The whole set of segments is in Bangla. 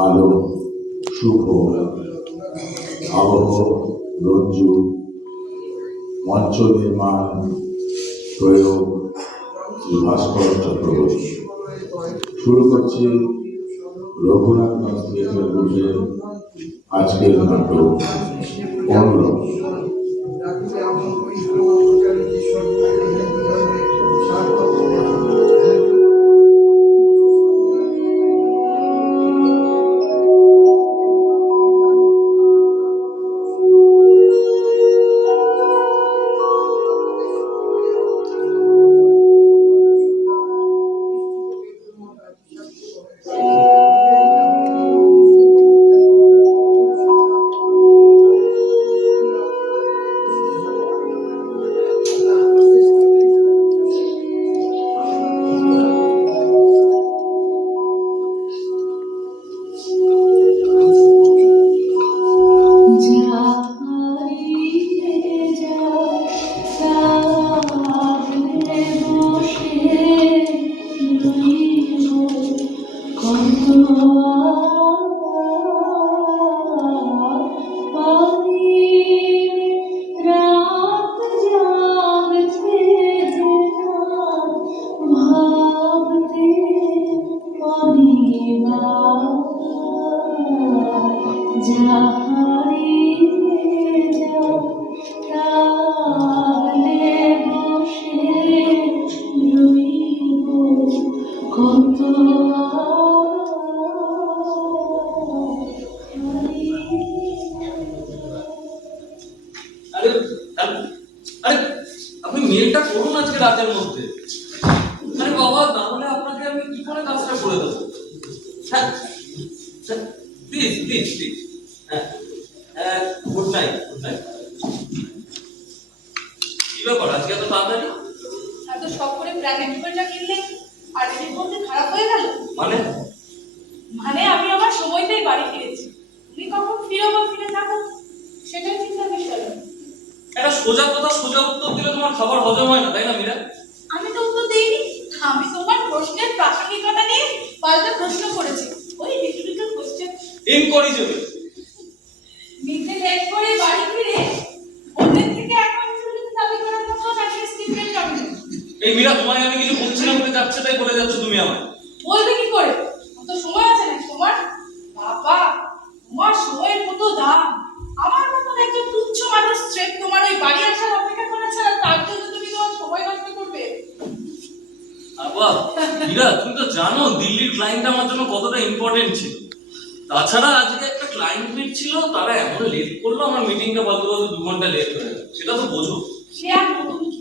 আলো, শুভ, আবহ, রঞ্জু, মঞ্চ নির্মাণ, প্রয়োগ শ্রী ভাস্কর চক্রবর্তী। শুরু করছি রঘুনাথগঞ্জ থিয়েটার গ্রুপের আজকের নাটক পনেরো। আপনি মেলটা করুন আজকে রাতের মধ্যে। আরে বাবা, না হলে আপনাকে আমি কি করে কাজটা করে দেবো? হ্যাঁ প্লিজ প্লিজ প্লিজ। হ্যাঁ গুড নাইট, গুড নাইট। কি ব্যাপার আজকে এত তাড়াতাড়ি? এত শখ করে প্রেগনেন্ট পেনটা কিনলে আর এর মধ্যে খারাপ হয়ে গেল? মানে আমি আমার সময়তেই বাড়ি ফিরেছি। তুমি কখন ফিরে থাকো সেটাই চিন্তার বিষয়। একটা সোজা কথা সোজা উত্তর দিলে তোমার খাবার হজম হয় না, তাই না মীরা? আমি তো উত্তর দেইনি। আমি তোমার প্রশ্নের প্রাসঙ্গিকতা নিয়ে পাল্টা প্রশ্ন করেছি। ওই রিটরিক্যাল কোশ্চেন। ইনকরিজেবল। মিথ্যে লেট করে বাড়ি ফিরে অন্যের থেকে এখন শুনতে দাবি করার মতো একটা স্টেটমেন্ট আমি। এই মীরা, তোমায় আমি কিছু বলছিলাম বলে যাচ্ছে তাই বলে যাচ্ছ তুমি আমায়। বলবে কি করে? কত সময় আছে না তোমার? বাবা, তোমার সময়ের কত দাম। আমার মতো একজন তুচ্ছ মানুষ স্ট্রেট তোমার ওই বাড়ি আসার অপেক্ষা করেছে, আর তার জন্য তুমি তোমার সময় নষ্ট করবে? বাবা মীরা, তুমি তো জানো দিল্লির ক্লায়েন্ট আমার জন্য কতটা ইম্পর্টেন্ট ছিল। তাছাড়া আজকে একটা ক্লায়েন্ট মিট ছিল, তারা এমন লেট করলো, আমার মিটিংটা বলতে 2 ঘন্টা লেট হয়ে গেল। সেটা তো বোঝো। সে আর নতুন কি?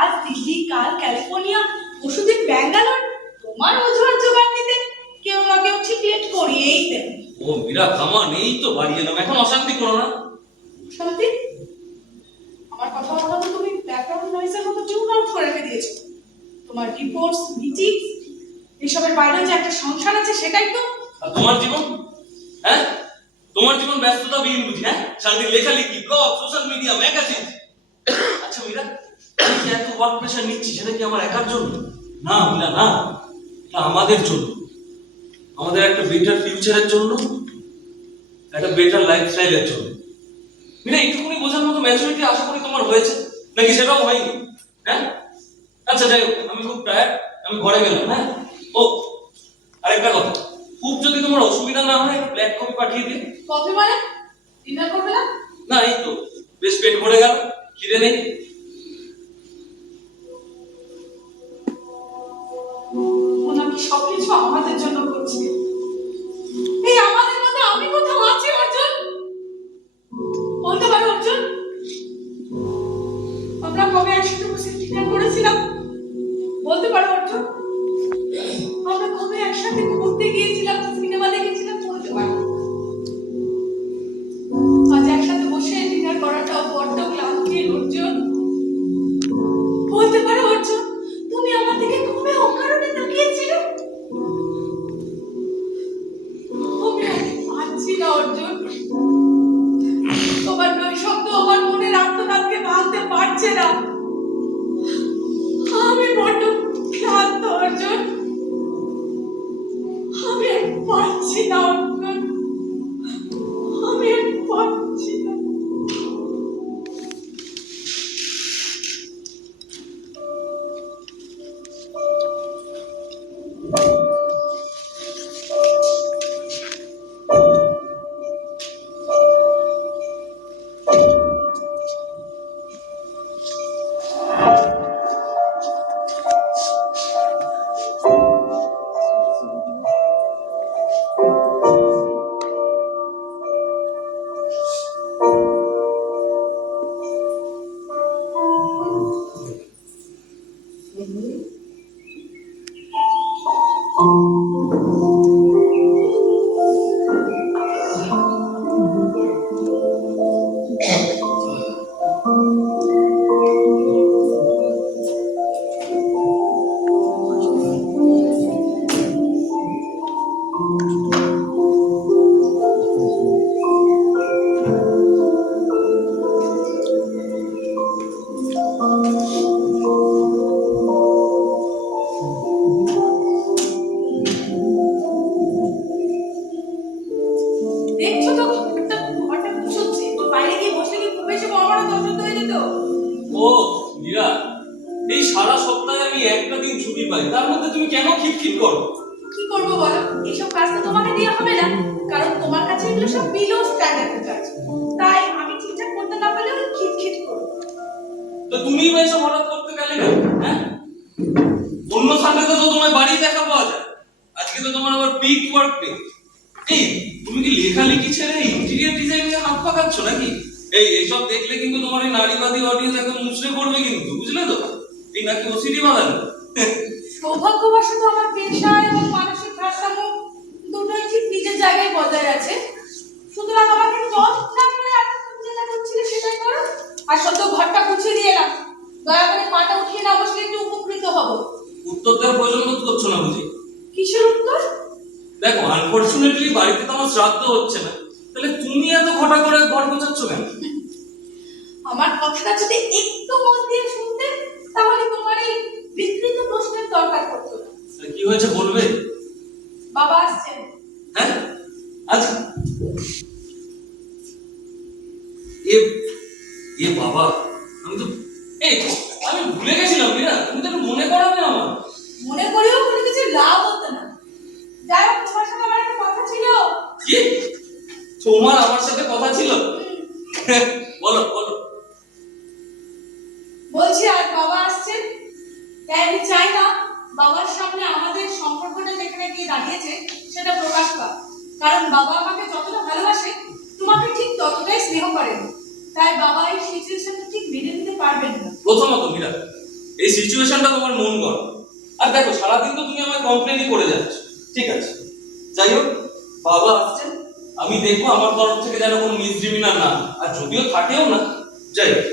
আজ দিল্লি, কাল ক্যালিফোর্নিয়া, পরশুদিন ব্যাঙ্গালোর। তোমার অজুহাত জোগাড় দিতে কেউ না কেউ ঠিক লেট করিয়েই দেয়। ও মীরা কামা, নেই তো বাড়ি এলাম, এখন অশান্তি করো না। শান্তি? আমার কথা বলা তো তুমি ব্যাকগ্রাউন্ড নয়েজের মতো টিউন আউট করে রেখে দিয়েছো। তোমার রিপোর্টস, মিটিংস, এসবের বাইরেও যে একটা সংসার আছে সেটাই তো। আর তোমার জীবন? হ্যাঁ, তোমার জীবন ব্যস্ততা বিহীন বুঝি? হ্যাঁ, সারাদিন লেখালেখি, ব্লগ, সোশ্যাল মিডিয়া, ম্যাগাজিন। আচ্ছা মীরা, আমি যে এত ওয়ার্ক প্রেশার নিচ্ছি সেটা কি আমার একার জন্য? না মীরা, না, এটা আমাদের জন্য। আমাদের একটা বেটার ফিউচারের জন্য, একটা বেটার লাইফস্টাইলের জন্য। মীরা, এইটুকুনি বোঝার মতো ম্যাচুরিটি আশা করি তোমার হয়েছে, নাকি সেটাও হয়নি? হ্যাঁ, আচ্ছা যাই হোক, আমি খুব টায়ার্ড, আমি ঘরে গেলাম। হ্যাঁ, ও আরেকটা কথা, খুব যদি তোমার অসুবিধা না হয় ব্ল্যাক কফি পাঠিয়ে দিন। কফি মানে? ডিনার করবে না? না, এই তো বেশ পেট ভরে গেল, খিদে নেই। ওনাকে সবকিছু আমাদের জন্য করছে। এই আমাদের মধ্যে আমি কোথাও আছি অর্জুন? বলতে পারো অর্জুন? আমরা কবে একসাথে বসে ডিনার করেছিলাম? বলতে পারো অর্জুন? আমরা কবে একসাথে ঘুরতে গিয়েছিলাম, সিনেমা দেখেছিলাম? বলতে পারো? আজ একসাথে বসে ডিনার করাটাও বড্ড ক্লান্তির অর্জুন। বলতে পারো অর্জুন? তুমি আমার থেকে কবে অকারণে তাকিয়েছিলে? আমি পারছি না অর্জুন। তোমার নৈশব্দ আমার মনের আত্মনাদকে ভাঙতে পারছে না। আমি বড্ড ক্লান্ত অর্জুন। আমি পারছি না অর্জুন। পাই, তার মধ্যে তুমি কেন খিটখিট করো? কি করবো বলো, এইসব কাজ তো তোমাকে দিয়ে হবে না, কারণ তোমার কাছে এগুলো সব বিলো স্ট্যান্ডার্ড কাজ। তাই আমি ঠিকঠাক করতে না পারলে আমি খিটখিট করবো। তো তুমি বা এসব হঠাৎ করতে গেলে না? হ্যাঁ, অন্য সানডেতে তো তোমার বাড়ি দেখা পাওয়া যায়, আজকে তো তোমার আবার পিক ওয়ার্ক ডে। এই তুমি কি লেখালেখি ছেড়ে ইন্টেরিয়র ডিজাইনিং এ হাত পাকাচ্ছ নাকি? এইসব দেখলে কিন্তু তোমার এই নারীবাদী অডিয়েন্স একদম মুচড়ে পড়বে কিন্তু, বুঝলে তো? এই নাকি ওসিডি বাঁধানো? সৌভাগ্যবশত আমার পেশা এবং মানসিক ভারসাম্য দুটোই ঠিক নিজের জায়গায় বজায় আছে। সুতরাং আমাকে যতটা করে এতক্ষণ যেটা করছিলে সেটাই করো। আর সদ্য ঘরটা গুছিয়ে দিয়ে এলাম, দয়া করে পাটা উঠিয়ে না বসলে একটু উপকৃত হব। উত্তর দেওয়ার প্রয়োজন বোধ করছো না বুঝি? কিসের উত্তর? দেখো, আনফরচুনেটলি বাড়িতে তো আমার শ্রাদ্ধ হচ্ছে না, তাহলে তুমি এত ঘটা করে ঘর গোছাচ্ছ কেন? আমার কথাটা যদি একটু মন দিয়ে শুনতে, তাহলে তোমার এই বিকৃত প্রশ্নের দরকার পড়তো না। তাহলে কি হয়েছে বলবে? বাবা আসছেন। হ্যাঁ, আজ এ এ বাবা, আমি তো আমি ভুলে গেছিলাম মীরা, তুমি তো একটু মনে করাবে আমার। মনে করেও কোনো কিছু লাভ হতো না। যাই হোক, তোমার সাথে আমার একটা কথা ছিল। কি? তোমার আমার সাথে কথা ছিল? বলো বলো। বলছি আজ বাবা আসছেন, তাই আমি চাই না বাবার সামনে আমাদের সম্পর্কটা যেখানে গিয়ে দাঁড়িয়েছে সেটা প্রকাশ পাক। কারণ বাবা আমাকে যতটা ভালোবাসে তোমাকে ঠিক ততটাই স্নেহ করেন। তাই বাবা এই সিচুয়েশনটা ঠিক মেনে নিতে পারবেন না। প্রথমত মীরা, এই সিচুয়েশনটা তোমার মন গড়া। আর দেখো, সারাদিন তো তুমি আমায় কমপ্লেনই করে যাচ্ছ, ঠিক আছে? যাই হোক, বাবা আসছেন, আমি দেখবো আমার তরফ থেকে যেন কোনো মিসডিমিনার না, আর যদিও থাকেও না, যাই হোক।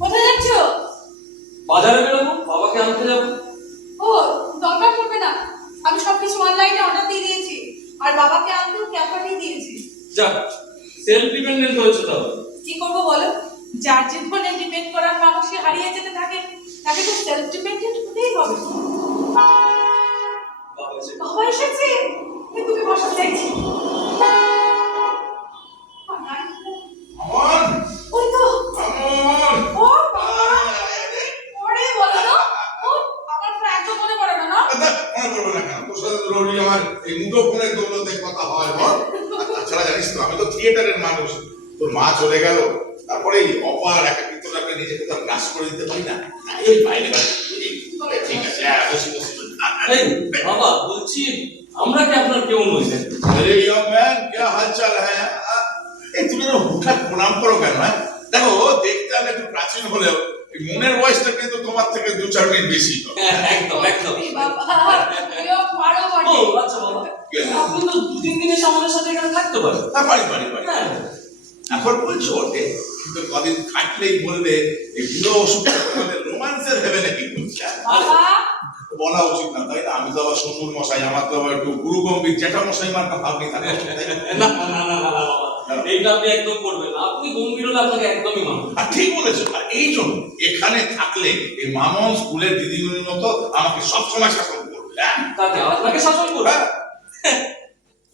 কোথায় যাচ্ছো? বাজারে বেরোবো, বাবাকে আনতে যাবো। ও, দরকার পড়বে না, আমি সবকিছু অনলাইনে অর্ডার দিয়ে দিয়েছি, আর বাবাকে আনতেও ক্যাব পাঠিয়ে দিয়েছি। যাক, সেলফ ডিপেন্ডেন্ট হয়েছে তাহলে। কি করবো বলো, যার জীবনে ডিপেন্ড করার মানুষই হারিয়ে যেতে থাকে, তাকে তো সেলফ ডিপেন্ডেন্ট হতেই হবে। বাবা এসে বাবা এসেছে, এই তুমি বসা চাইছি। আমন ওই তো। আমন ও বাবা, ওরে বলো তো। ও, আমার তো একদম মনে পড়ে না, না? মনে করবো না কেন? তোর সাথে তো রোজই আমার এই মুঠো ফোনের দৌলতে কথা হয় বল। তাছাড়া জানিস তো আমি তো থিয়েটারের মানুষ। তোর মা চলে গেল, তারপরে এই অপার একাকিত্বটাকে নিজেকে তো গ্রাস করে দিতে পারি না। তাই ওই বাইরে ঠিক আছে, হ্যাঁ বসি বসি। এই বাবা, বলছি আমরা কি আপনার কেউ নই? अरे योर मैन क्या हाल चाल है? এই তুমি না হুটহাট প্রণাম করো কেন? হ্যাঁ দেখো, দেখতে আমি একটু প্রাচীন হলেও এই মনের বয়সটা কিন্তু তোমার থেকে 2-4 মিনিট বেশি। একদম একদম। এই বাবা, এও পারো ও বটে। আচ্ছা বাবা, আপনি তো 2-3 দিন এসে আমাদের সাথে এখানে থাকতে পারেন। না পারি পারি পারি। হ্যাঁ, এখন বলছো ওঠে, কিন্তু কদিন থাকলেই বলবে এই বুড়ো অসুখটা আমাদের রোমান্সের হেভে নাকি করছে। বাবা, বলা উচিত না তাই না? আমি তো আবার শ্বশুর মশাই, আমার তো আবার একটু গুরু গম্ভীর জ্যাঠা মশাই মার্কা ভাবনি থাকে। না না না না না বাবা, এইটা আপনি একদম করবেন না। আপনি গম্ভীর হলে আপনাকে একদমই মানব। আর ঠিক বলেছো। আর এই জন্য এখানে থাকলে এই মামন স্কুলের দিদিমণির মতো আমাকে সবসময় শাসন করবে। হ্যাঁ তাতে আপনাকে শাসন করবে? হ্যাঁ।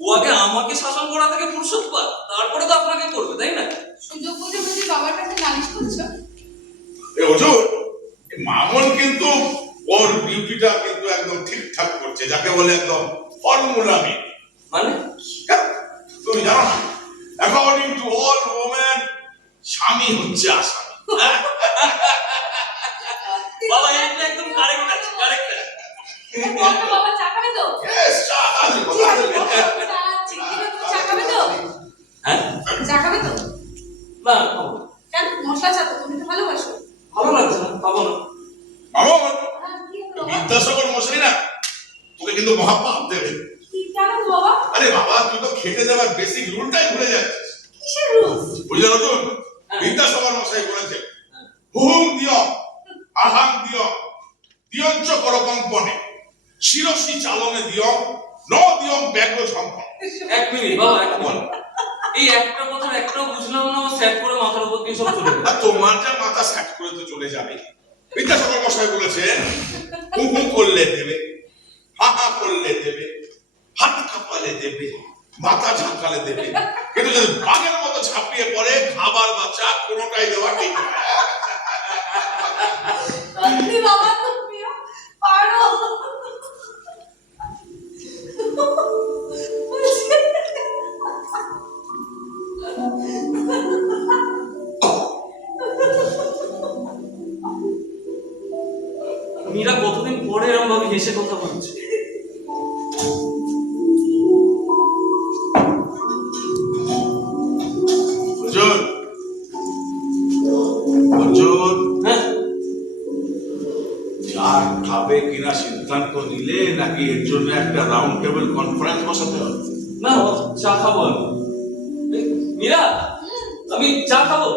ও আগে আমাকে শাসন করা থেকে ফুরসত পায়, তারপরে তো আপনাকে করবে, তাই না? সুযোগ বুঝে বুঝে বাবার কাছে নালিশ করছো? এ হুজুর, এই মামন কিন্তু ওর ডিউটিটা কিন্তু একদম ঠিকঠাক করছে, যাকে বলে একদম ফর্মুলা মেনে। মানে তুমি জানো না, অ্যাকর্ডিং টু অল ওমেন স্বামী হচ্ছে আসামি। বাবা, এটা একদম কারেক্ট আছে, কারেক্ট আছে। বলো বাবা, চা খাবে তো? Yes, চাকরি ঠিক আছে, চা আনছি। ঠিক আছে, চা খাবে তো? হ্যাঁ, চা খাবে তো? না খাবো না। কেন? মশলা চা তো তুমি তো ভালোবাসো। ভালো লাগছে না, খাবো না। মামন, হ্যাঁ, কি হলো বাবা? বিদ্যাসাগর মশাই না তোকে কিন্তু মহাপাপ দেবে। কি কেন গো বাবা? আরে বাবা, তুই তো খেতে দেওয়ার বেসিক রুলটাই ভুলে যাচ্ছিস। কিসের রুলস? বুঝলে নতুন বিদ্যাসাগর মশাই বলেছে, হুম দিয় আহাং দিয় দিয়ঞ্চ করকম্পনে শিরসি চালনে দিয় ন দিয়ম ব্যাঘ্র সম্পন। 1 মিনিট বাবা, 1 মিনিট। এই একটা কথা একটাও বুঝলাম না, সেট করে মাথার উপর দিয়ে সব চলে গেল। আর তোমার যা মাথা সেট করে তো চলে যাবে। বিদ্যাসাগর মশাই বলেছেন, হু হু করলে দেবে, হা হা করলে দেবে, হাত কাঁপালে দেবে, মাথা ঝাঁকালে দেবে, কিন্তু যদি বাঘের মতো ঝাঁপিয়ে পড়ে খাবার বা চা কোনোটাই দেওয়া ঠিক নয়। সত্যি বাবা তুমিও পারো। মীরা কতদিন পরে এরকম ভাবে হেসে কথা বলছে। অর্জুন, অর্জুন, হ্যাঁ চা খাবে কিনা সিদ্ধান্ত নিলে নাকি এর জন্য একটা রাউন্ড টেবিল কনফারেন্স বসাতে হবে? না চা খাবো আমি। মীরা আমি চা খাবো।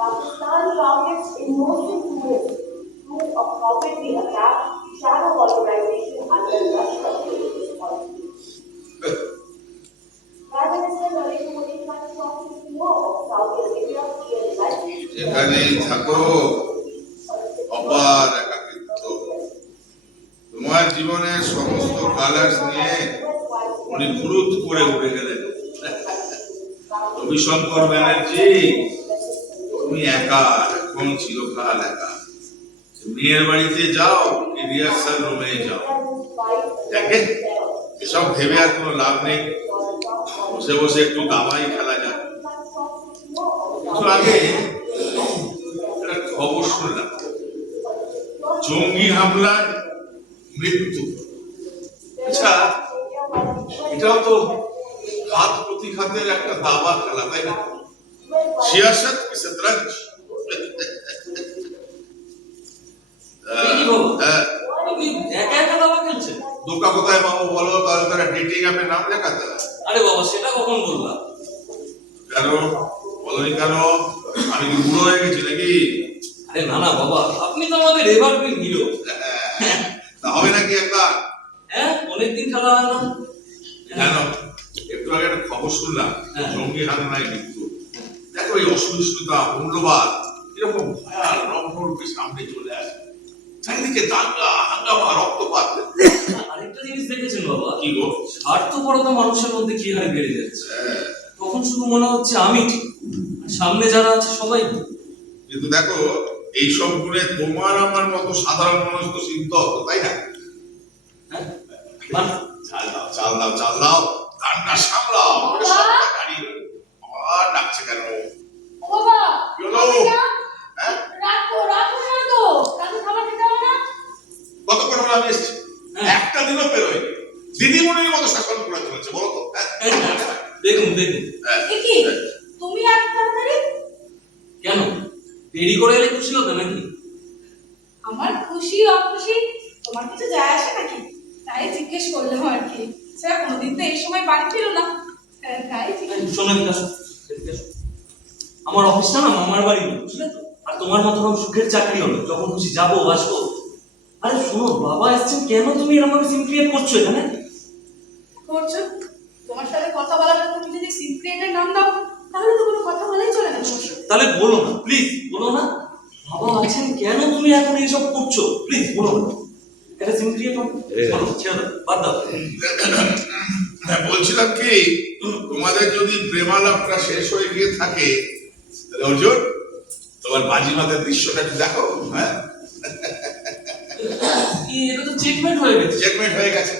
Pakistan targets in motion tourists proof of cowardly attack, shadow organization under Russia policy. Prime Minister Narendra Modi plans to offer more of Saudi Arabia clear license. যেখানেই থাকো অপার একাকিত্ব, তোমার জীবনের সমস্ত কালার্স নিয়ে উনি ফুরুত করে উঠে গেলেন। রবিশঙ্কর ব্যানার্জি, তুমি একা, এখন চিরকাল একা। মেয়ের বাড়িতে যাও, রিহার্সাল রুমে যাও, দেখে এসব ভেবে আর কোনো লাভ নেই। বসে বসে একটু দাবাই খেলা যায়। কিছু আগে একটা খবর শুনলাম, জঙ্গি হামলায় মৃত্যু। আচ্ছা, এটাও তো হাত প্রতিঘাতের একটা দাবা খেলা, তাই না? সিয়াসত কি শতরঞ্জ। আপনি একা একা দাবা খেলছেন? ধোকা কোথায় পাবো বলো? তাহলে তারা ডেটিং অ্যাপে নাম লেখাতে হয়। আরে বাবা, সেটা কখন বললাম? কেন বলনি কেন? আমি কি বুড়ো হয়ে গেছি নাকি? আরে না না বাবা, আপনি তো আমাদের এভারগ্রিন হিরো। তা হবে নাকি একটা? হ্যাঁ, অনেকদিন খেলা হয় না। কেন? একটু আগে একটা খবর শুনলাম, হ্যাঁ। জঙ্গি হামলায় মৃত্যু। দেখো এই অসহিষ্ণুতা, মূল্যবাদ এরকম ভয়ানক রূপে সামনে চলে আসে। চারিদিকে দাঙ্গা হাঙ্গামা, রক্তপাত। আরেকটা জিনিস দেখেছেন বাবা? কি গো? স্বার্থপরতা মানুষের মধ্যে কি হারে বেড়ে যাচ্ছে। তখন শুধু মনে হচ্ছে আমি ঠিক, আর সামনে যারা আছে সবাই ভুল। কিন্তু দেখো, এই সব গুণে তোমার আমার মতো সাধারণ মানুষ তো সিদ্ধ হতো, তাই না? হ্যাঁ, মানে চাল দাও, চাল দাও, চাল দাও, গানটা সামলাও। ওটা সব দাঁড়িয়ে আবার ডাকছে কেন? ও বাবা, কি হলো? হ্যাঁ? রাখো রাখো না তো, রাখো, খাবার খেতে হবে না? কতক্ষণ হলো আমি এসেছি? হ্যাঁ। একটা দিনও বেরোয় দিদিমণির মতো শাসন করে চলেছে, বলো তো? দেখুন দেখুন, হ্যাঁ। এ কি, তুমি এত তাড়াতাড়ি? কেন দেরি করে এলে খুশি হতো নাকি? আমার খুশি অখুশি তোমার কিছু যায় আসে নাকি? তাই জিজ্ঞেস করলাম আর কি। স্যার কোনোদিন তো এই সময় বাড়ি ছিল না, তাই জিজ্ঞেস। শোনো বিকাশ, আমার অফিসটা না মামার বাড়ি, বুঝলে তো? আর তোমার মতো সুখের চাকরি হলো, যখন খুশি যাবো আসবো। আরে শোনো, বাবা এসছেন, কেন তুমি এরকম ভাবে সিন ক্রিয়েট করছো এখানে? করছো তোমার সাথে কথা বলার জন্য তুমি যদি সিক্রেটের নাম দাও, তাহলে তো কোনো কথা বলাই চলে না তোমার সাথে। তাহলে বলো না, প্লিজ বলো না। বাবা আছেন, কেন তুমি এখন এইসব করছো? প্লিজ বলো না। এটা সিন ক্রিয়েট হবে, বলো, ছেড়ে দাও, বাদ দাও। হ্যাঁ, বলছিলাম কি, তোমাদের যদি প্রেমালাপটা শেষ হয়ে গিয়ে থাকে, তাহলে অর্জুন তোমার বাজিমাতের দৃশ্যটা একটু দেখো। হ্যাঁ, এটা তো চেকমেট হয়ে গেছে। চেকমেট হয়ে গেছে।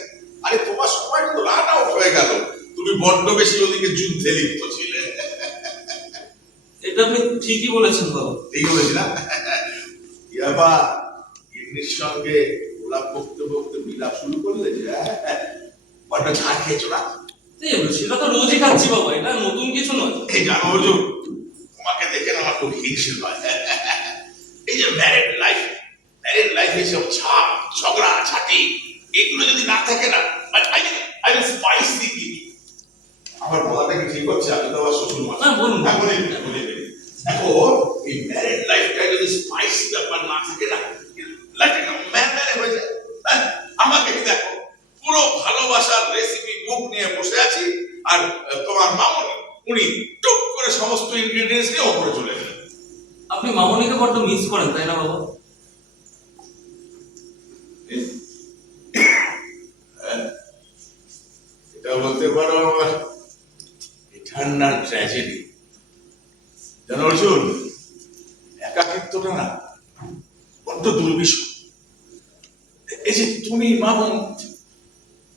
আরে তোমার সময় তো রান আউট হয়ে গেল, তুমি বড্ড বেশি ওদিকে যুদ্ধে লিপ্ত ছিলে। এটা আপনি ঠিকই বলেছেন বাবা। ঠিক বলেছি না? ইয়াবা ইংলিশ সঙ্গে গোলাপ বকতে বকতে বিলাপ শুরু করলে যে বড়টা ঝাড় খেয়েছো না? সেটা তো রোজই খাচ্ছি বাবা, এটা নতুন কিছু নয়। এই জানো অর্জুন, তোমাকে দেখে না আমার খুব হিংসে হয়। এই যে ম্যারিড লাইফ এসব ছাপ ঝগড়া ঝাঁটি এগুলো যদি না থাকে না, আই মিন স্পাইসি। আমার বলাটা কি ঠিক হচ্ছে? আমি তো আমার শ্বশুর মা। না, বলুন। বলে দেখো, এই ম্যারিড লাইফটা যদি স্পাইসি ব্যাপার না থাকে না, লাইফটা ম্যারে হয়ে যায়। আমাকে দেখো, পুরো ভালোবাসার রেসিপি বুক নিয়ে বসে আছি, আর তোমার মামনি উনি টুক করে সমস্ত ইনগ্রেডিয়েন্টস নিয়ে ওপরে চলে গেলেন। আপনি মামনিকে বড্ড মিস করেন, তাই না বাবা? এটা বলতে পারো আমার ইটারনাল ট্র্যাজেডি। জানো অর্জুন, একাকিত্বটা না বড্ড দুর্বিষহ। এই যে তুমি মামন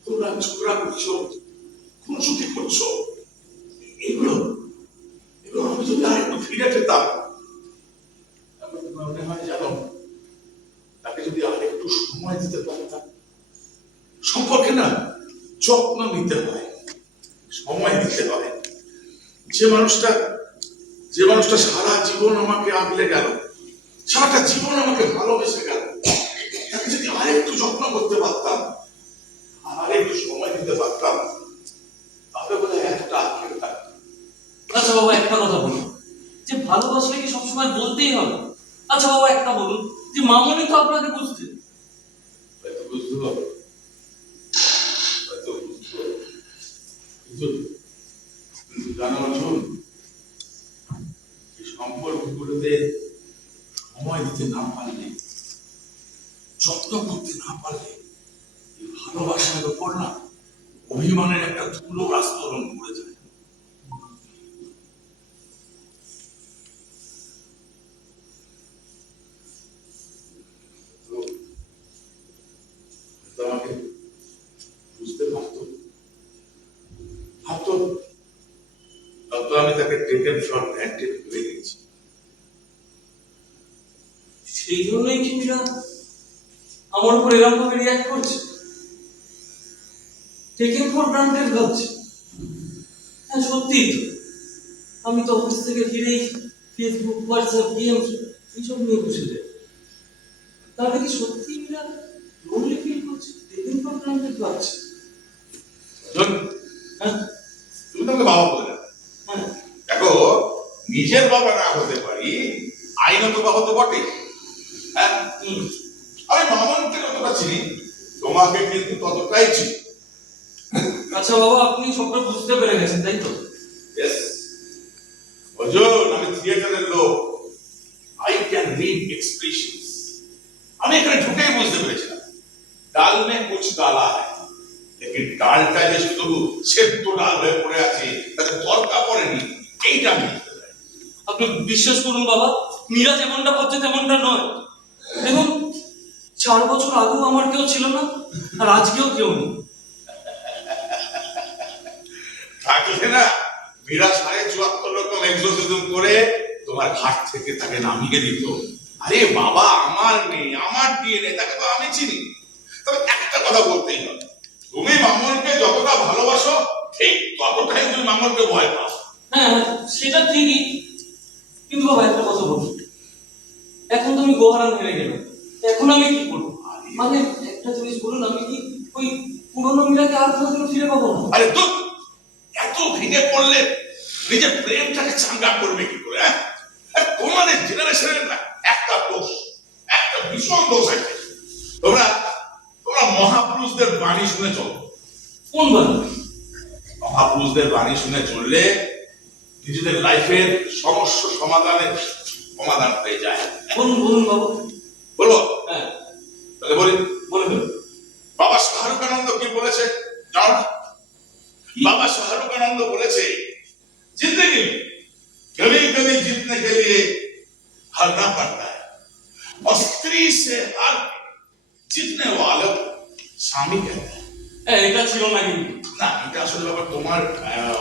তোমরা ঝগড়া করছো, খুনসুটি করছো, এগুলো আমি যদি আর একটু ফিরে পেতাম, মনে হয় জানো, তাকে যদি আর একটু সময় দিতে পারতাম। সম্পর্কে না যত্ন নিতে হয়, সময় দিতে হয়। যে মানুষটা সারা জীবন আমাকে আগলে গেল, সারাটা জীবন আমাকে ভালোবেসে গেল, তাকে যদি আর একটু যত্ন করতে পারতাম, আর একটু সময় দিতে পারতাম, তাহলে বোধ হয় একটা আক্ষেপ থাকতো। আচ্ছা বাবা, একটা কথা বলুন, যে ভালোবাসলে কি সবসময় বলতেই হবে? আচ্ছা বাবা, একটা বলুন, যে মামনি তো আপনাকে বুঝতে। হয়তো বুঝতে হবে, কিন্তু জানো অর্জুন, এই সম্পর্কগুলোতে সময় দিতে না পারলে, যত্ন করতে না পারলে, এই ভালোবাসার উপর না অভিমানের একটা ধুলো আস্তরণ পড়ে যায়। তো আমাকে বুঝতে পারতো, ভাবতো, তত আমি তাকে টেকেন ফর গ্রান্টেড করে দিয়েছি। সেই জন্যই কি মীরা আমার উপর এরকম ভাবে রিয়াক্ট করছে, টেকিং ফর গ্রান্টেড ভাবছে? হ্যাঁ সত্যিই তো, আমি তো অফিস থেকে ফিরেই ফেসবুক, হোয়াটসঅ্যাপ, গেমস এইসব নিয়ে বসে যাই। তাহলে কি সত্যি মীরা লোনলি ফিল করছে, টেকিং ফর গ্রান্টেড ভাবছে? হ্যাঁ তুমি তোমাকে বাবা বলে না। হ্যাঁ দেখো, নিজের বাবা না হতে পারি, আইনত বাবা তো বটে। হ্যাঁ, আমি মামনকে যতটা চিনি, তোমাকে কিন্তু ততটাই চিনি। আচ্ছা বাবা, আপনি সবটা বুঝতে পেরে গেছেন, তাই তো? Yes. অর্জুন, আমি থিয়েটারের লোক, আই ক্যান রিড এক্সপ্রেশনস। আমি এখানে ঢুকেই বুঝতে পেরেছিলাম ডাল মে কুছ ডালা है, लेकिन ডালটা যে শুধু সেদ্ধ ডাল হয়ে পড়ে আছে, তাতে তরকা পড়েনি, এইটা আমি বুঝতে পারি। আপনি বিশ্বাস করুন বাবা, মীরা যেমনটা ভাবছে তেমনটা নয়। দেখুন, 4 বছর আগেও আমার কেউ ছিল না, আর আজকেও কেউ নেই। থাকলে না মীরা 74.5 রকম এক্সোসিজম করে তোমার ঘাট থেকে তাকে নামিয়ে দিত। আরে বাবা, আমার নেই, আমার ডিএনএ, তাকে তো আমি চিনি। তবে একটা কথা বলতেই হবে, তুমি মামনকে যতটা ভালোবাসো, ঠিক ততটাই তুমি মামনকে ভয় পাও। হ্যাঁ সেটা ঠিকই, কিন্তু বাবা একটা কথা বলুন, এখন তো আমি গোহারান হয়ে গেলাম, এখন আমি কি করবো? মানে একটা জিনিস বলুন, আমি কি ওই পুরোনো মীরাকে আর কোনোদিনও ফিরে পাবো না? আরে তো এত ভেঙে পড়লে নিজের প্রেমটাকে চাঙ্গা করবে কি করে? হ্যাঁ, আর তোমাদের জেনারেশনের না একটা দোষ, একটা ভীষণ দোষ আছে। তোমরা মহাপুরুষদের বাণী শুনে চলো। কোন বাণী? মহাপুরুষদের বাণী শুনে চললে নিজেদের লাইফের সমস্যা সমাধান হয়ে যায়। বলুন বলুন বাবা। বলবো? হ্যাঁ তাহলে বলি, বলে দেবেন। বাবা শাহরুখ আনন্দ কি বলেছে জানো না? बाबा शाहरुख आनंद बोले थे, जिंदगी में कभी कभी जीतने के लिए हारना पड़ता है, और स्त्री से हार जीतने वालों को স্বামী कहते हैं। এটা ছিল না কিন্তু। না, এটা আসলে বাবা তোমার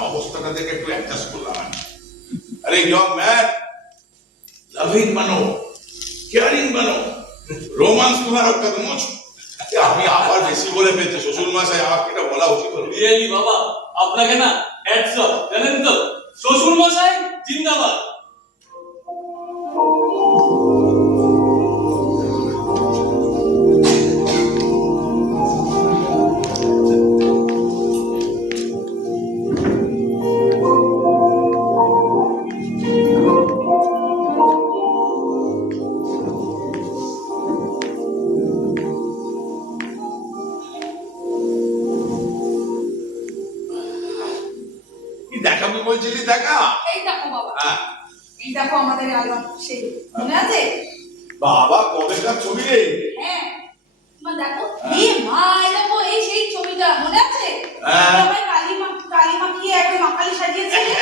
অবস্থাটা দেখে একটু অ্যাডজাস্ট করলাম আমি। আরে ইয়ং ম্যান, लविंग बनो, केयरिंग बनो, रोमांस तुम्हारा कदम আমি আবার বেশি বলে ফেলছি শ্বশুর মশাই, আমাকে এটা বলা উচিত হলো। রিয়েলি বাবা, আপনাকে না হ্যাটস অফ, জানেন তো শ্বশুর মশাই জিন্দাবাদ। কি দেখাবি বলছিলি? দেখা। এই দেখো বাবা, হ্যাঁ। এই দেখো আমাদের অ্যালবাম, সেই মনে আছে? বাবা কবেকার ছবি রে? হ্যাঁ, মা দেখো, এ মা, এই দেখো, এই সেই ছবিটা মনে আছে? হ্যাঁ। সবাই কালী মাখিয়ে একদম মাকালি সাজিয়েছিলে।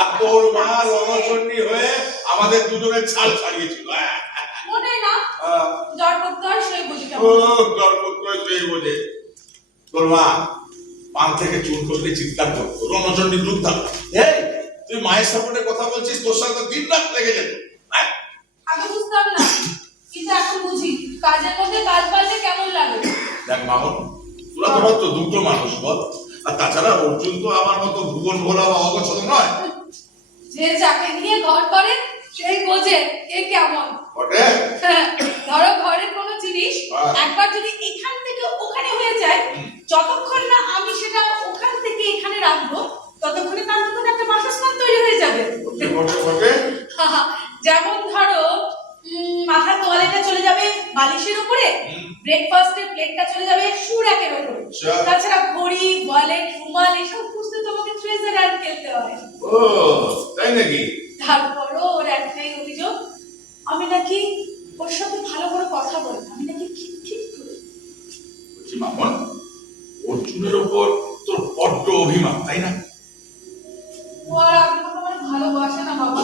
আর তোর মা রণচণ্ডী হয়ে আমাদের দুজনের ছাল ছাড়িয়েছিল। মনে না? জ্বর করতে হয় সেই বুঝিটা। ও গর্বত্ব সেই বোঝে। তোর মা পান থেকে চুন করতে চিৎকার করতো, রণচণ্ডী গ্রুপ থাকতো। এই তুই মায়ের সাপোর্টে কথা বলছিস, তোর সাথে দিন রাত লেগে যেত। আগে বুঝতাম না, কিন্তু এখন বুঝি কাজের মধ্যে কাজ পাইলে কেমন লাগে। দেখ মামন, তোরা তো মাত্র দুটো মানুষ বল, আর তাছাড়া অর্জুন তো আমার মতো ভুবন ভোলা বা অগোছল নয়। যে যাকে নিয়ে ঘর করে সেই বোঝে কে কেমন। বটে। ধরো ঘরের কোনো জিনিস হ্যাঁ। একবার যদি এখান থেকে ওখানে হয়ে যায়, যতক্ষণ না আমি সেটা ওখান থেকে এখানে রাখবো, ততক্ষণে তার নতুন একটা বাসস্থান তৈরি হয়ে যাবে। বটে বটে বটে। যেমন ধরো মাথার তোয়ালেটা চলে যাবে বালিশের উপরে, ব্রেকফাস্টের প্লেটটা চলে যাবে শু র‍্যাকের উপরে। আচ্ছা। তাছাড়া ঘড়ি, ওয়ালেট, রুমাল এসব খুঁজতে তোমাকে ট্রেজার হান্ট খেলতে হয়। ও তাই নাকি? তারপরও ওর একটাই অভিযোগ, আমি নাকি ওর সাথে ভালো করে কথা বলি না, আমি নাকি খিটখিট করি। বলছি মামন, অর্জুনের ওপর তোর বড্ড অভিমান, তাই না? ও আর আগের মতো আমার ভালোবাসে না বাবা।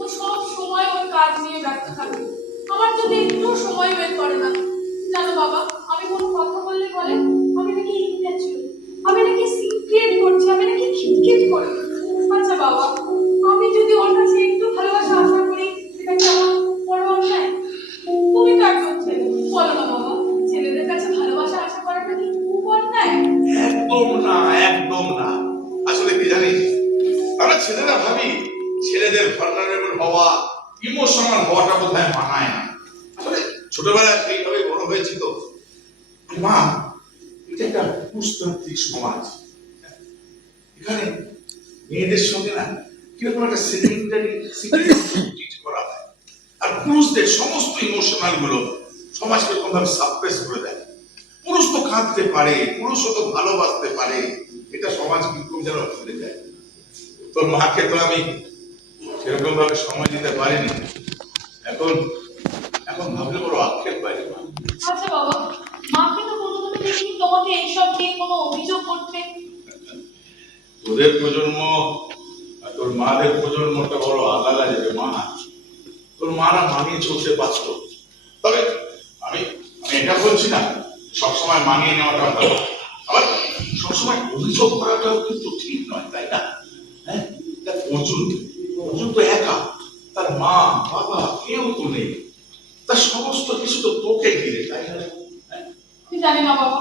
ও সব সময় ওর কাজ নিয়ে ব্যস্ত থাকে, আমার জন্য একটু সময় বের করে না। জানো বাবা, আমি কোনো কথা বললে বলে আমি নাকি ইনফ্যাচুয়াল, আমি নাকি সিক্রেট করছি, আমি নাকি খিটখিট করি। আচ্ছা বাবা, আমি যদি ওর কাছে একটু ভালোবাসা আশা করি, সেটা কি আমার বড় অন্যায়? তুমি তো একজন ছেলে, বলো না বাবা, ছেলেদের কাছে ভালোবাসা আশা করাটা কি খুব অন্যায়? একদম না, একদম না। আসলে কি জানিস, আমরা ছেলেরা ভাবি ছেলেদের ভালনারেবল হওয়া, ইমোশনাল হওয়াটা বোধহয় মানায় না। আসলে ছোটবেলায় সেইভাবে বড় হয়েছি তো। মা, এটা একটা পুরুষতান্ত্রিক সমাজ, এখানে মেয়েদের সঙ্গে না কিরকম একটা সেকেন্ডারি ট্রিট করা হয়, আর পুরুষদের সমস্ত ইমোশনাল গুলো সমাজ কিরকম ভাবে সাপ্রেস করে দেয়। পুরুষ তো কাঁদতে পারে, পুরুষও তো ভালোবাসতে পারে, এটা সমাজ কিরকম যেন ভুলে যায়। তোর মাকে তো আমি সেরকম ভাবে সময় দিতে পারিনি, এখন এখন ভাবলে বড় আক্ষেপ পাই মা। আচ্ছা বাবা, মাকে তো কোনোদিনও দেখিনি তোমাকে এইসব নিয়ে কোনো অভিযোগ করতে। তোদের প্রজন্ম আর তোর মাদের প্রজন্মটা বড় আলাদা যাবে মা। তোর মারা মানিয়ে চলতে পারতো, তবে আমি আমি এটা বলছি না সবসময় মানিয়ে নেওয়াটা ভালো, আবার সবসময় অভিযোগ করাটাও কিন্তু ঠিক নয়, তাই না? হ্যাঁ, দেখ অর্জুন তো একা, তার মা বাবা কেউ তো নেই, তার সমস্ত কিছু তো তোকে ঘিরে, তাই না? আমি জানি না বাবা,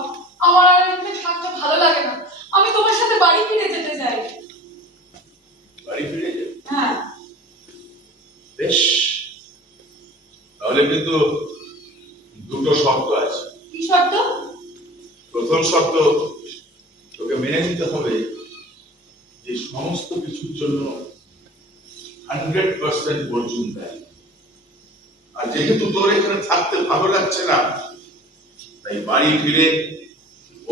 আমার আর এখানে থাকতে ভালো লাগে না, আমি তোমার সাথে বাড়ি ফিরে যেতে চাই। বাড়ি ফিরে যাবে? হ্যাঁ। বেশ, তাহলে কিন্তু দুটো শর্ত আছে। কি শর্ত? প্রথম শর্ত, তোকে মেনে নিতে হবে যে সমস্ত কিছুর জন্য 100% অর্জুন দায়ী। আর যেহেতু তোর এখানে থাকতে ভালো লাগছে না, তাই বাড়ি ফিরে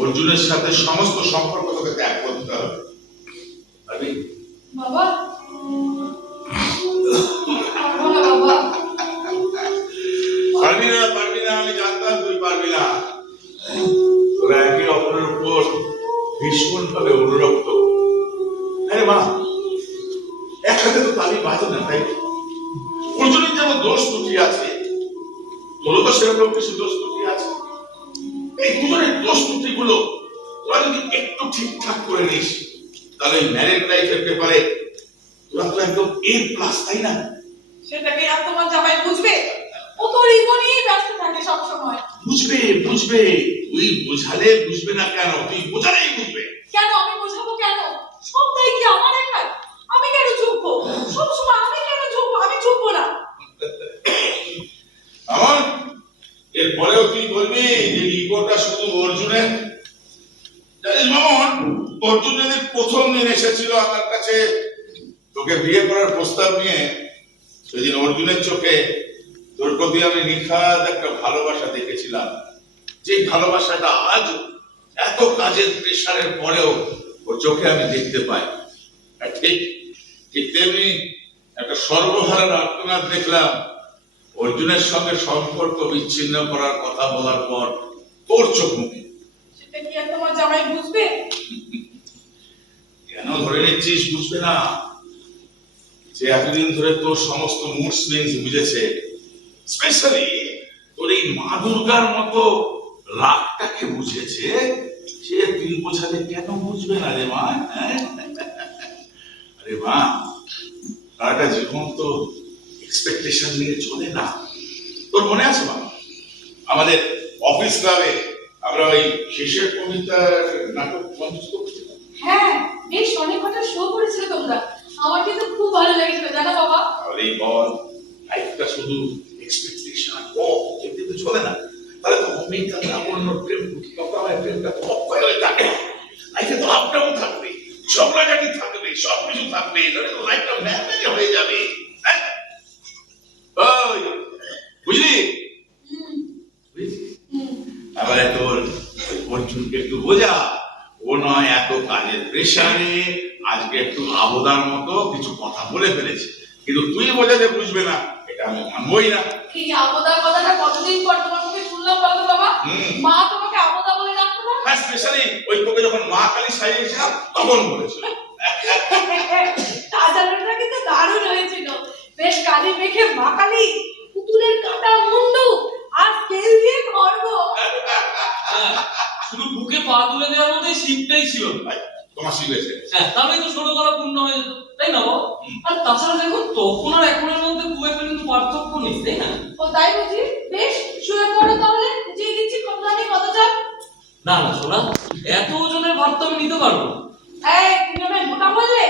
অর্জুনের সাথে সমস্ত সম্পর্ক তোকে ত্যাগ করতে হবে। পারবি? বাবা, পারবো না বাবা। পারবি না, পারবি না, আমি জানতাম তুই পারবি না। তোরা একে অপরের উপর ভীষণ ভাবে অনুরক্ত। আরে মা, এক হাতে তো তালি বাজে না, তাই অর্জুনের যেমন দোষ ত্রুটি আছে, তোরও তো সেরকম কিছু দোষ ত্রুটি আছে। এই দুজনের দোষ ত্রুটি গুলো তোরা যদি একটু ঠিকঠাক করে নিস, তাহলে ম্যারেড লাইফের ব্যাপারে তোরা তো একদম A+, তাই না? সেটাকে আর তোমার জামাই বুঝবে? ও তো রিমো নিয়েই ব্যস্ত থাকে সবসময়। বুঝবে বুঝবে, তুই বোঝালে বুঝবে না কেন? তুই বোঝালেই বুঝবে। কেন আমি বোঝাবো কেন? সবটাই কি আমার একার? আমি কেন ঝুঁকবো? সবসময় আমি কেন ঝুঁকবো? আমি ঝুঁকবো না। আমার এরপরেও তুই বলবি যে ইগোটা শুধু অর্জুনের? জানিস মামন, অর্জুন যদি প্রথম দিন এসেছিল আমার কাছে তোকে বিয়ে করার প্রস্তাব নিয়ে, সেদিন অর্জুনের চোখে তোর প্রতি আমি নিখাদ একটা ভালোবাসা দেখেছিলাম, যে ভালোবাসাটা আজ এত কাজের প্রেশারের পরেও ওর চোখে আমি দেখতে পাই। আর ঠিক ঠিক তেমনি একটা সর্বহারার আর্তনাদ দেখলাম অর্জুনের সঙ্গে সম্পর্ক বিচ্ছিন্ন করার কথা বলার পর তোর চোখ মুখে। সেটা কি আর তোমার জামাই বুঝবে? কেন ধরে নিচ্ছিস বুঝবে না? যে এতদিন ধরে তোর সমস্ত মুড সুইংস বুঝেছে, স্পেশালি তোর এই মা দুর্গার মতো রাগটাকে বুঝেছে, সে তুই বোঝালে কেন বুঝবে না রে মা? হ্যাঁ? আরে মা, সারাটা জীবন তো এক্সপেকটেশন নিয়ে চলে না। তোর মনে আছে মা, আমাদের অফিস ক্লাবে আমরা ওই শেষের কবিতার নাটক মঞ্চস্থ করছিলাম? হ্যাঁ, বেশ অনেক কটা শো করেছিলে তোমরা। আমার কিন্তু খুব ভালো লেগেছিল জানো বাবা। তাহলে এই বল, লাইফটা শুধু এক্সপেকটেশন ও এতে তো চলে না। তাহলে তো অমিতা লাবণ্য প্রেম কপালের প্রেমটা তো অক্ষয় হয়ে থাকে। লাইফে তো আপ ডাউন থাকবে, ঝগড়াঝাটি থাকবে, সব কিছু থাকবে, তাহলে তো লাইফটা ম্যানেজ হয়ে যাবে। হ্যাঁ? ওই, বুঝলি? এবারে তোর অর্জুনকে একটু বোঝা, ও নয় এত কাজের প্রেশারে আজকে একটু আবদার মতো কিছু কথা বলে ফেলেছে, কিন্তু তুই বোঝাতে বুঝবে না, এটা আমি মানবই না। এই আপদার কথাটা কতদিন পর তোমার মুখে শুনলাম বলতো বাবা? মা তোমাকে আপদা বলে ডাকতো না? হ্যাঁ, স্পেশালি ওই তোকে যখন মা কালী সাজিয়েছিলাম তখন বলেছিল। সাজানোটা কিন্তু দারুণ হয়েছিল। বেশ কালি মেখে মা কালী, পুতুলের কাটা মুন্ডু আর স্কেল দিয়ে খড়গ। হ্যাঁ, শুধু বুকে পা তুলে দেওয়ার মধ্যেই শিবটাই ছিল। তোমার শিখেছে। হ্যাঁ, তাহলেই তো ছোট করা পূর্ণ হয়ে যেত, তাই না বাবা? আর তাছাড়া দেখুন, তখন আর এখনের মধ্যে খুব একটা কিন্তু পার্থক্য নেই, তাই না? ও তাই বুঝি? বেশ শুয়ে পড়ো তাহলে, বুঝিয়ে দিচ্ছি কতখানি কত চাপ। না না সোনা, এত ওজনের ভার তো আমি নিতে পারবো না। এই তুমি আমায় মোটা বললে?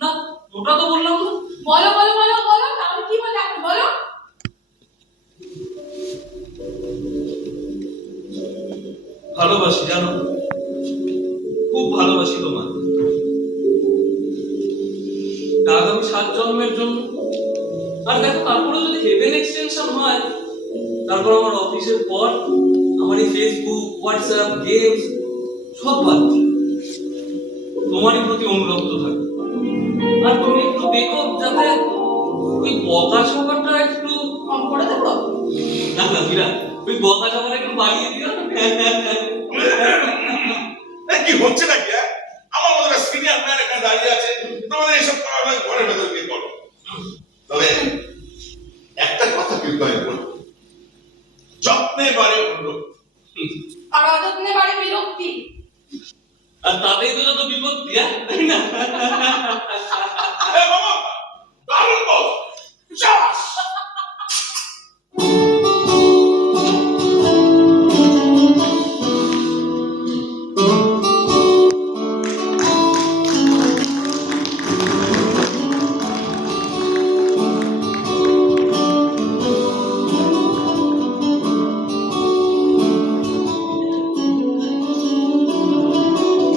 না, ওটা তো বললাম না। বলো বলো বলো বলো, তাহলে কি বলে আপনি বলো? ভালোবাসি জানো, খুব ভালোবাসি তোমার। আগামী 7 জন্মের জন্য। আর দেখো, তারপরে যদি হেভেন এক্সটেনশন হয়, তারপর আমার অফিসের পর আমার এই ফেসবুক, হোয়াটসঅ্যাপ, গেমস সব বাদ দিই। তোমারই প্রতি অনুরক্ত থাকে। আর তুমি একটু দেখো যাতে ওই বকা ঝকাটা একটু কম করে দেবো? না না মীরা, ওই বকা ঝকাটা একটু বাড়িয়ে দিও। কি হচ্ছে নাকি? আমার মতো সিনিয়র ম্যান এখানে দাঁড়িয়ে আছে, তোমাদের এইসব করার ঘরের ভেতর গিয়ে করো। তবে একটা কথা কিন্তু আমি বলবো, যত্নে বাড়ে অনুরক্ত। আর অযত্নে বাড়ি বিরক্তি। আর তাতেই তো যত বিপত্তি, তাই না?